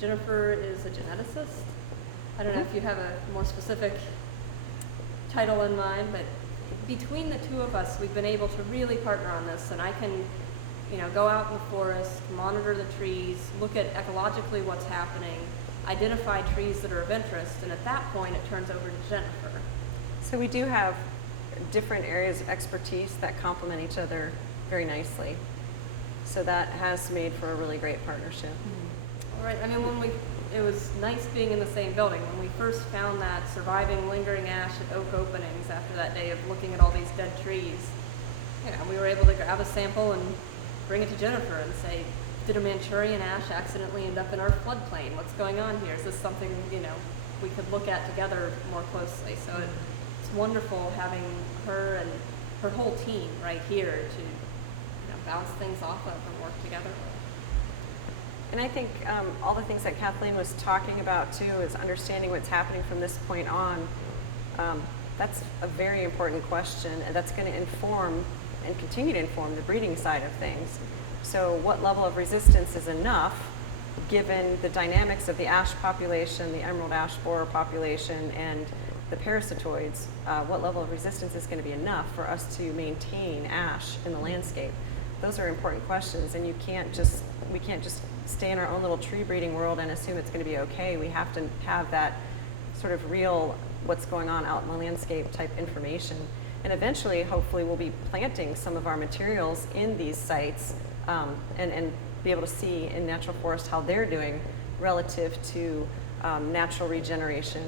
Jennifer is a geneticist. I don't know if you have a more specific title in mind, but between the two of us, we've been able to really partner on this, and I can, go out in the forest, monitor the trees, look at ecologically what's happening, identify trees that are of interest, and at that point it turns over to Jennifer. So we do have different areas of expertise that complement each other very nicely. So that has made for a really great partnership. All right, it was nice being in the same building. When we first found that surviving lingering ash at oak openings after that day of looking at all these dead trees, we were able to grab a sample and bring it to Jennifer and say, did a Manchurian ash accidentally end up in our floodplain? What's going on here? Is this something, we could look at together more closely? So it's wonderful having her and her whole team right here to bounce things off of and work together. And I think all the things that Kathleen was talking about too is understanding what's happening from this point on. That's a very important question, and that's going to inform and continue to inform the breeding side of things. So what level of resistance is enough given the dynamics of the ash population, the emerald ash borer population, and the parasitoids? What level of resistance is going to be enough for us to maintain ash in the landscape? Those are important questions, and we can't just stay in our own little tree breeding world and assume it's going to be okay. We have to have that sort of real what's going on out in the landscape type information. And eventually, hopefully, we'll be planting some of our materials in these sites and be able to see in natural forest how they're doing relative to natural regeneration